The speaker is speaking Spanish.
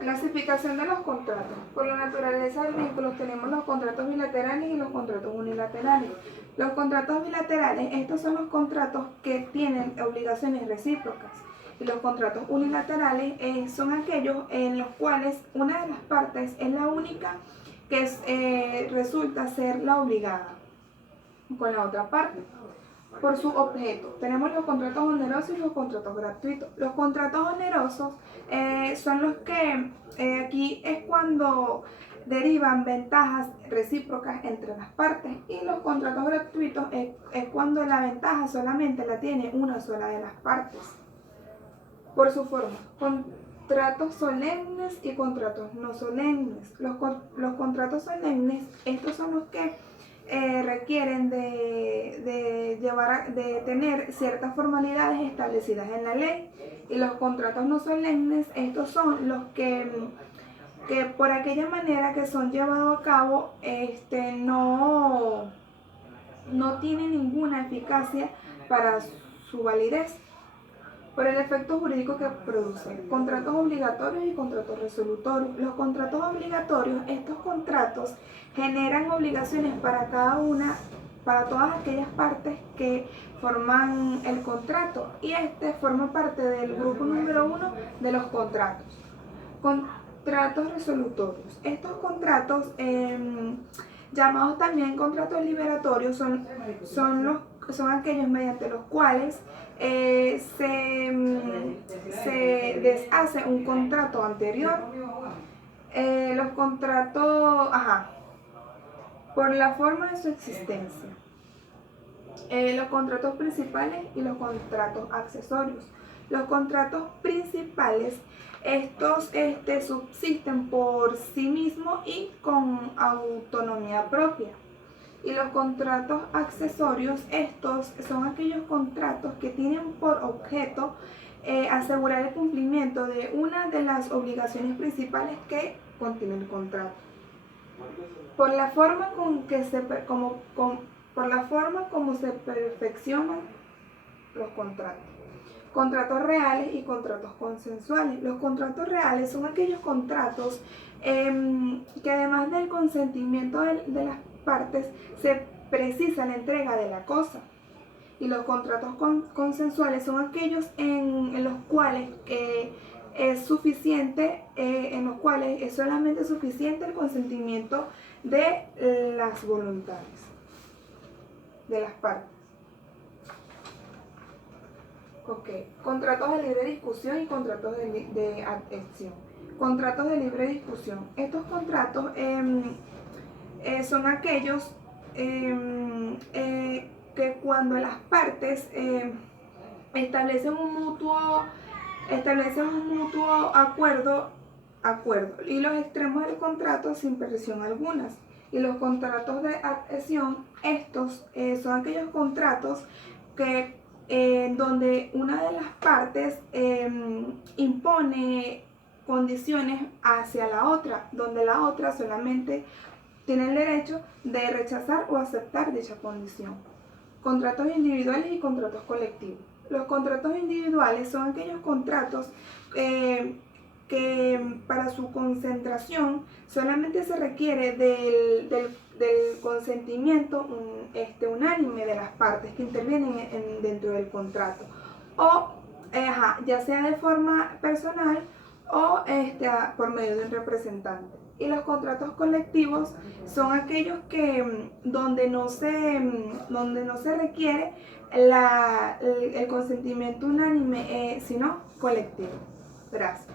Clasificación de los contratos. Por la naturaleza del vínculo tenemos los contratos bilaterales y los contratos unilaterales. Los contratos bilaterales, estos son los contratos que tienen obligaciones recíprocas. Y los contratos unilaterales son aquellos en los cuales una de las partes es la única que resulta ser la obligada con la otra parte. Por su objeto, tenemos los contratos onerosos y los contratos gratuitos. Los contratos onerosos son los que aquí es cuando derivan ventajas recíprocas entre las partes, y los contratos gratuitos es cuando la ventaja solamente la tiene una sola de las partes. Por su forma, contratos solemnes y contratos no solemnes. Los contratos solemnes, estos son los que requieren de tener ciertas formalidades establecidas en la ley, y los contratos no solemnes, estos son los que por aquella manera que son llevados a cabo no tienen ninguna eficacia para su validez por el efecto jurídico que producen. Contratos obligatorios y contratos resolutorios. Los contratos obligatorios, estos contratos generan obligaciones para todas aquellas partes que forman el contrato, y forma parte del grupo número 1 de los contratos. Contratos resolutorios. Estos contratos, llamados también contratos liberatorios, son aquellos mediante los cuales se deshace un contrato anterior. Los contratos, por la forma de su existencia. Los contratos principales y los contratos accesorios. Los contratos principales, estos subsisten por sí mismos y con autonomía propia. Y los contratos accesorios, estos son aquellos contratos que tienen por objeto asegurar el cumplimiento de una de las obligaciones principales que contiene el contrato. Por la forma como se perfeccionan los contratos. Contratos reales y contratos consensuales. Los contratos reales son aquellos contratos que, además del consentimiento de las partes, se precisa la entrega de la cosa. Y los contratos consensuales son aquellos en los cuales es solamente suficiente el consentimiento de las voluntades de las partes. Contratos de libre discusión y contratos de adhesión. Contratos de libre discusión. Estos contratos son aquellos que cuando las partes establecen un mutuo acuerdo y los extremos del contrato sin presión alguna. Y los contratos de adhesión, estos son aquellos contratos que donde una de las partes impone condiciones hacia la otra, donde la otra solamente tiene el derecho de rechazar o aceptar dicha condición. Contratos individuales y contratos colectivos. Los contratos individuales son aquellos contratos que para su concentración solamente se requiere del consentimiento unánime de las partes que intervienen dentro del contrato, o ya sea de forma personal o por medio de un representante. Y los contratos colectivos son aquellos donde no se requiere el consentimiento unánime, sino colectivo. Gracias.